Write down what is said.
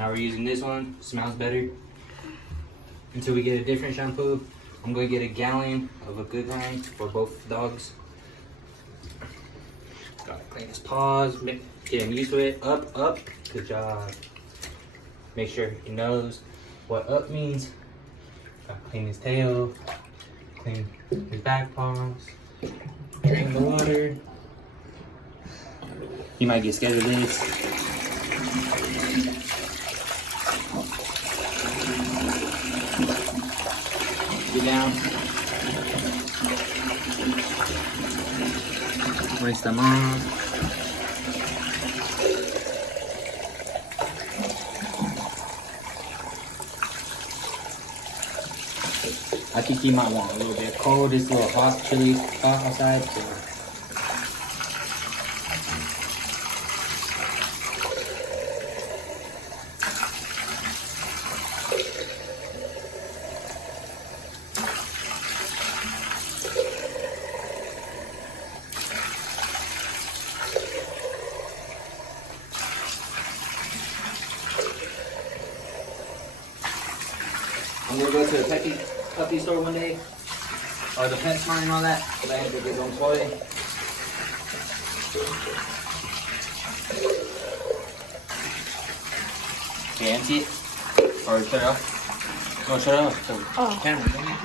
Now we're using this one. Smells better. Until we get a different shampoo, I'm gonna get a gallon of a good kind for both dogs. Gotta clean his paws, get him used to it. Up, up. Good job. Make sure he knows what up means. Gotta clean his tail, clean his back paws, drink the water. He might get scared of this. Get down. Rinse them off. I think he might want a little bit cold. It's a little hot, chilly, hot outside. So. I'm gonna go to the puppy store one day, or the PetSmart and all that, so I have to get his own toy. Okay, empty it, or shut it off. No, shut it off. So, camera.